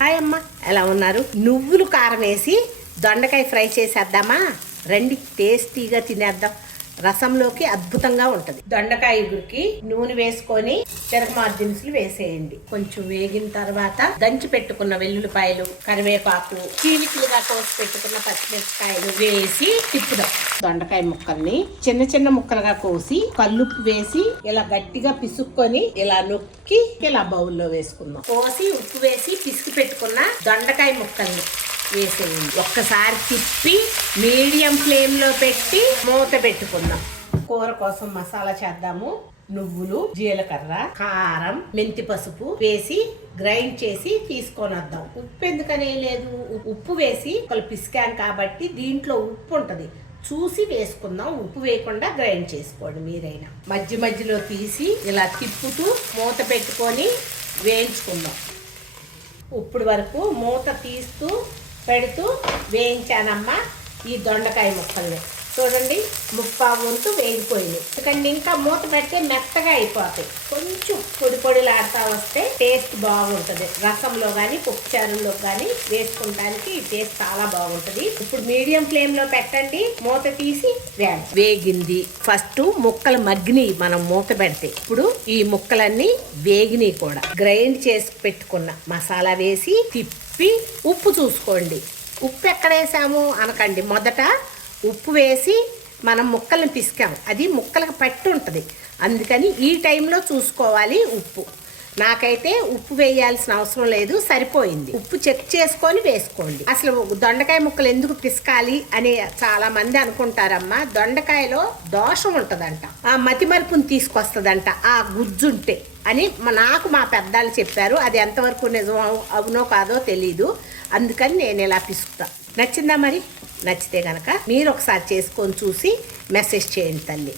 Hi అమ్మ, ఎలా ఉన్నారు? నువ్వులు కారం వేసి దొండకాయ ఫ్రై చేసేద్దామా? రండి, టేస్టీగా తినేద్దాం. రసంలోకి అద్భుతంగా ఉంటుంది. దొండకాయ ఇగురికి నూనె వేసుకొని తిరగమాత దినుసులు వేసేయండి. కొంచెం వేగిన తర్వాత దంచి పెట్టుకున్న వెల్లుల్లిపాయలు, కరివేపాకు, చీలికలుగా కోసి పెట్టుకున్న పచ్చిమిరపకాయలు వేసి తిప్పుదాం. దొండకాయ ముక్కల్ని చిన్న చిన్న ముక్కలుగా కోసి కల్లుప్పు వేసి ఇలా గట్టిగా పిసుక్కొని ఇలా నొక్కి ఇలా బౌల్లో వేసుకుందాం. కోసి ఉప్పు వేసి పిసికి పెట్టుకున్న దొండకాయ ముక్కల్ని వేసేయండి. ఒక్కసారి తిప్పి మీడియం ఫ్లేమ్లో పెట్టి మూత పెట్టుకుందాం. కూర కోసం మసాలా చేద్దాము. నువ్వులు, జీలకర్ర, కారం, మెంతి పసుపు వేసి గ్రైండ్ చేసి తీసుకొని వద్దాం. ఉప్పు ఎందుకనే లేదు, ఉప్పు వేసి పిసికాం కాబట్టి దీంట్లో ఉప్పు ఉంటుంది, చూసి వేసుకుందాం. ఉప్పు వేయకుండా గ్రైండ్ చేసుకోండి మీరైనా. మధ్య మధ్యలో తీసి ఇలా తిప్పుతూ మూత పెట్టుకొని వేయించుకుందాం. ఇప్పుడు వరకు మూత తీస్తూ పెడుతూ వేయించానమ్మా ఈ దొండకాయ ముక్కల్ని. చూడండి, ముప్పావు వంతు వేగిపోయింది. ఎందుకంటే ఇంకా మూత పెడితే మెత్తగా అయిపోతాయి. కొంచెం పొడి పొడిలాడుతూ వస్తే టేస్ట్ బాగుంటుంది. రసంలో కానీ పప్పుచారుల్లో కానీ వేసుకుంటానికి ఈ టేస్ట్ చాలా బాగుంటుంది. ఇప్పుడు మీడియం ఫ్లేమ్లో పెట్టండి, మూత తీసి వేగింది. ఫస్ట్ ముక్కలు మగ్గినాయి మనం మూత పెడితే. ఇప్పుడు ఈ ముక్కలన్నీ వేగినాయి కూడా. గ్రైండ్ చేసి పెట్టుకున్న మసాలా వేసి తిప్పి ఉప్పు చూసుకోండి. ఉప్పు ఎక్కడ వేసాము అనకండి, మొదట ఉప్పు వేసి మనం ముక్కలను పిసికాము, అది ముక్కలకు పట్టి ఉంటుంది. అందుకని ఈ టైంలో చూసుకోవాలి ఉప్పు. నాకైతే ఉప్పు వేయాల్సిన అవసరం లేదు, సరిపోయింది. ఉప్పు చెక్ చేసుకొని వేసుకోండి. అసలు దొండకాయ ముక్కలు ఎందుకు పిసకాలి అని చాలా మంది అనుకుంటారమ్మా. దొండకాయలో దోషం ఉంటుందంట, ఆ మతిమరుపుని తీసుకొస్తుందంట ఆ గుజ్జుంటే అని నాకు మా పెద్దలు చెప్పారు. అది ఎంతవరకు నిజం అవునో కాదో తెలీదు. అందుకని నేను ఇలా పిసుకుతా. నచ్చిందా మరి? నచ్చితే కనుక మీరు ఒకసారి చేసుకొని చూసి మెసేజ్ చేయండి తల్లి.